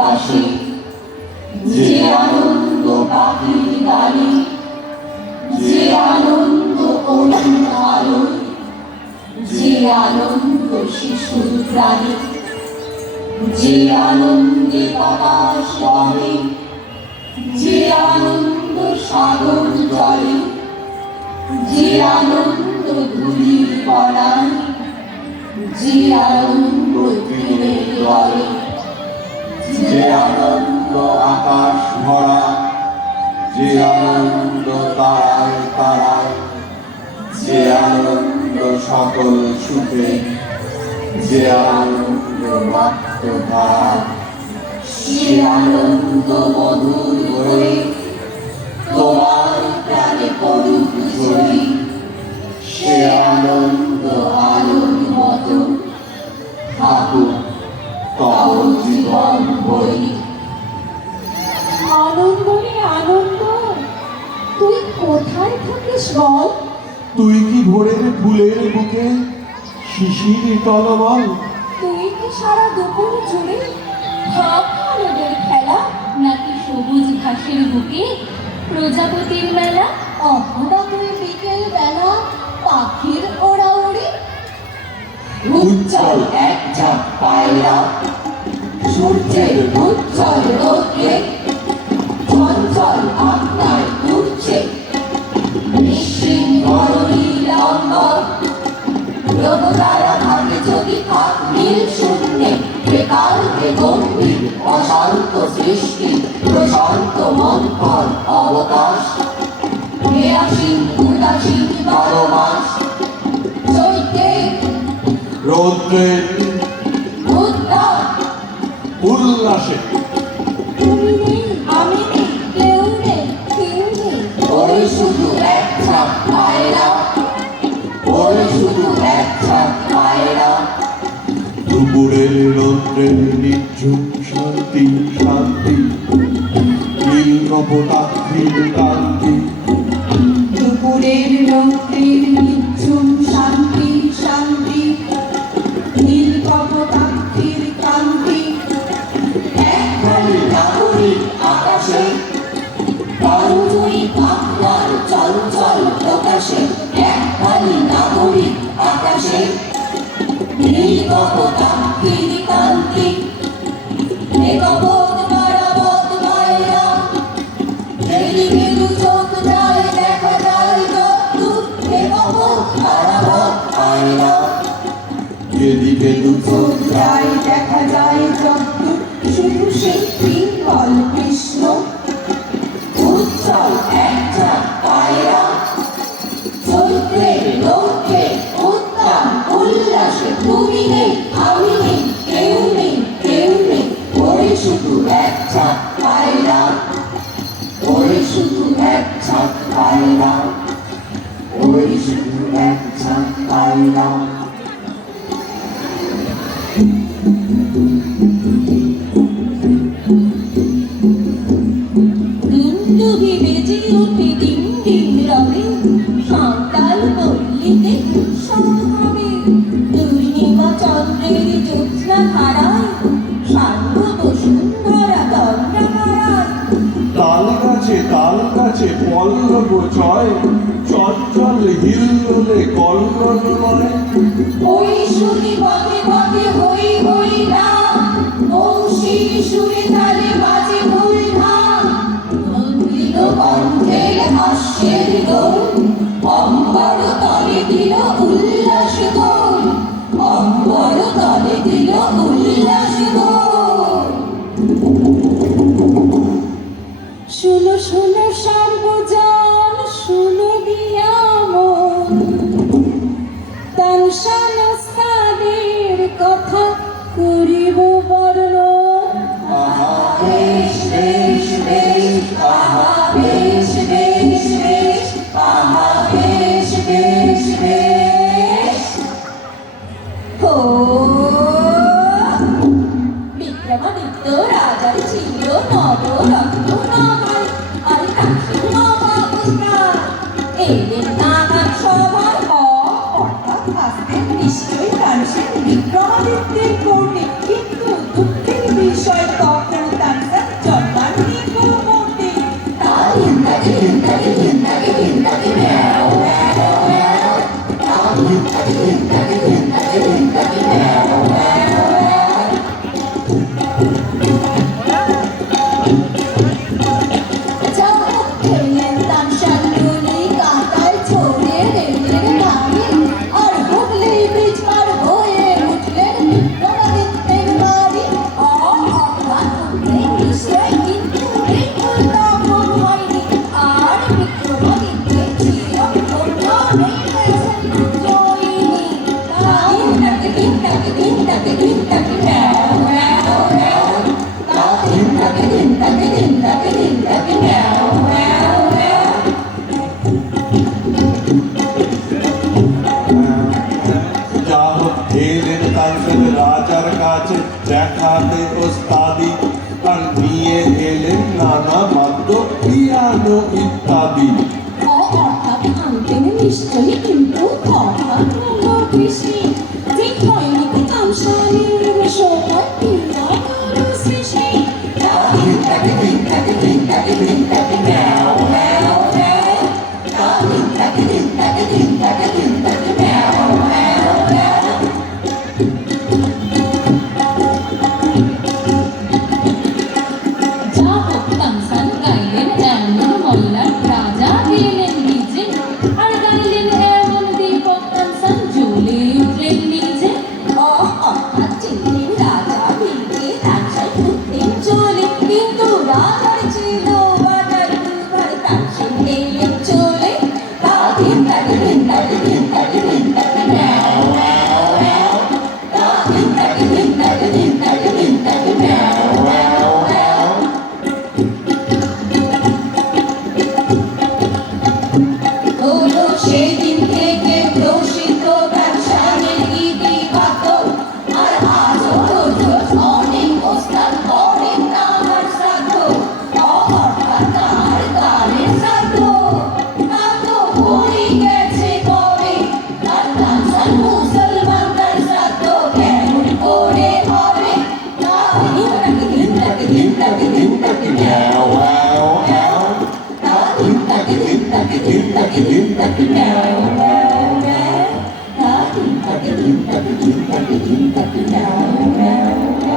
বাসে, যে আনন্দ পাখির গানে, যে আনন্দ অরুণ আলোয়, যে আনন্দ শিশুর প্রাণে, যে আনন্দে বাতাস বহে, যে আনন্দ সাগর জলে, যে আনন্দ ধূলির কণায়, যে আনন্দ তীরের জলে, যে আনন্দ আকাশ ভরা, যে আনন্দ তারায় তারায়, যে আনন্দ সকল সুখে, যে আনন্দ রক্তধারা, সে আনন্দ মধুর হয়ে তোমার প্রাণে পড়ুক ঝরি, সে আনন্দ আলোর মতো থাকুক তব জীবন ভরি। আনন্দ রে আনন্দ, তুই কোথায় থাকিস বল? তুই কি ভোরের ফুলের বুকে শিশির টলমল? তুই কি সারা দুপুর জুড়ে ফাঁকা রোদের খেলা, নাকি সবুজ ঘাসের বুকে প্রজাপতির মেলা? অথবা তুই বিকেল বেলা পাখির ওড়াউড়ি? উজ্জ্বল এক ঝাঁক পায়রা সূর্যের উজ্জ্বল রোদে চঞ্চল আপনার উঠছে, নিশ্চিন ধরণী লম্বর গ্রহতারা থাকে যদি থাক নীল শূন্যে, বেকার গম্ভীর অশান্ত সৃষ্টি, প্রশান্ত মন্থর অবকাশ, মেয়াসীন উদাসীন 12 মাস, চৈত্রের রৌদ্রের উত্তাপ উল্লাসে, তুমি নেই, আমি নেই, কেউ নেই, কেউ নেই। ওই শুধু এক ঝাঁক পায়রা, ওই শুধু এক ঝাঁক পায়রা। দুপুরের রৌদ্রের নির্ঝুম শান্তি শান্তি, নীল কপোতাক্ষীর কান্তি, দুপুরের রৌদ্রের নিঝুম শান্তি শান্তি, নীল কপোতাক্ষীর কান্তি। একখানি নাগরিক আকাশে তরুণী আপনার চঞ্চল প্রকাশে, একখানি নাগরিক আকাশে নীল কপোতাক্ষীর কান্তি, মেঘপথ বারাবত পায়রা, যেদিকে দু চোখ যায় দেখা যায় যদ্দূর, মেঘপথ বারাবত পায়রা, যেদিকে দু চোখ যায় দেখা যায় যদ্দূর, শুধু সেই পিঙ্গল কৃষ্ণ। উজ্জ্বল এক ঝাঁক পায়রা, চৈত্রের লক্ষ্যে উত্তাম উল্লাসে, তুমি নেই, আমি নেই, কেউ নেই, কেউ নেই, ওই শুধু এক ঝাঁক পায়রা, ওই শুধু এক ঝাঁক পায়রা, ওই শুধু এক ঝাঁক পায়রা। দুন্দুভি বেজে ওঠে দিন দিন রবে, সাঁওতাল পল্লীতে উৎসব হবে। পূর্ণিমা চন্দ্রের জ্যোৎস্না ধারায় সান্ধ্য বসুন্ধরা তন্দ্রা হারায়। তাল গাছে পল্লব জয়, চঞ্চল হিল্লোলে কল্লোলময়, ওই সুরে পথে পথে হই হই রাম, বংশী সুরে তালে বাজে ভুল ধাম, মন্দির কণ্ঠের হাস্যের দোল, অম্বর তলে দিল উল্লাস দোল, অম্বর তলে দিল উল্লাস দোল। শোনো শোনো সর্বজন, শোনো দিয়া মন, তানশান ওস্তাদের কথা করিব বর্ণন। আহা বেশ বেশ বেশ, আহা বেশ বেশ বেশ, আহা বেশ বেশ বেশ। ও বিক্রমাদিত্য রাজার ছিল নবরত্ন নগর, আর কাশীর নবাবস্থান। এদের নানান সভার অর্থাৎ আসতেন নিশ্চয়ই মানুষের বিক্রমাদিত্যের কোর্টে, কিন্তু দুঃখের বিষয় তখন খেলেন তামসান গুলি কাঁটায় ছড়ে রেলের গাড়ি আর হুগলি ব্রিজ পার হয়ে উঠলেন বিক্রমাদিত্যের বাড়ি অঘাত নিশ্চয় কিন্তু মৃত্যুর তখন হয়নি আর বিক্রমাদিত্য ছিল অন্য জয়নি দিন তাকে দিন তাকে দিন তাকে ম্যাও ম্যাও ম্যাও দিন তাকে দিন তাকে দিন তাকে দিন তাকে ম্যাও ম্যাও ম্যাও যা হোক এলেন তামসান রাজার কাছে দেখাতে ওস্তাদি আর নিয়ে এলেন নানা বাদ্য পিয়ানো ইত্যাদি অর্থাৎ আনতেন নিশ্চয়ই কিন্তু হঠাৎ হলো বৃষ্টি ঠিক হয়নি কি তামসানের সময় পিয়ানোর সৃষ্টি দিন তাকে দিন তাকে দিন তাকে দিন তাকে ম্যাও ম্যাও ম্যাও দিন তাকে দিন তাকে দিন তাকে দিন তাকে ম্যাও ম্যাও ম্যাও যা হোক তামসান গাইলেন এমন মল্লার রাজা দিলেন নিজে আর গাইলেন এমন দীপক তামসান জ্বলে উঠলেন নিজে অর্থাৎ চিনলেন রাজা ভিড়ে তামসান উঠতেন চলে কিন্তু রাজার ছিল বাজার দুবার তামসান এলেন চলে দিন তাকে দিন তাকে দিন তাকে দিন তাকে ম্যাও ম্যাও ম্যাও দিন তাকে দিন তাকে দিন তাকে দিন তাকে ম্যাও ম্যাও ম্যাও হলো সেদিন থেকে প্রসিদ্ধ তামসানের গীতিবাদ্য আর আজও রোজ অনেক ওস্তাদ করেন নামার শ্রাদ্ধ অর্থাৎ তার গানের শ্রাদ্ধ শ্রাদ্ধ হয়ে গেছে কবে আর তামসান মুসলমানদের শ্রাদ্ধ কেমন করে হবে দিন তাকে দিন তাকে দিন তাকে ম্যাও ম্যাও ম্যাও দিন তাকে দিন তাকে দিন তাকে দিন তাকে ম্যাও ম্যাও ম্যাও দিন তাকে দিন তাকে দিন তাকে দিন তাকে ম্যাও ম্যাও ম্যাও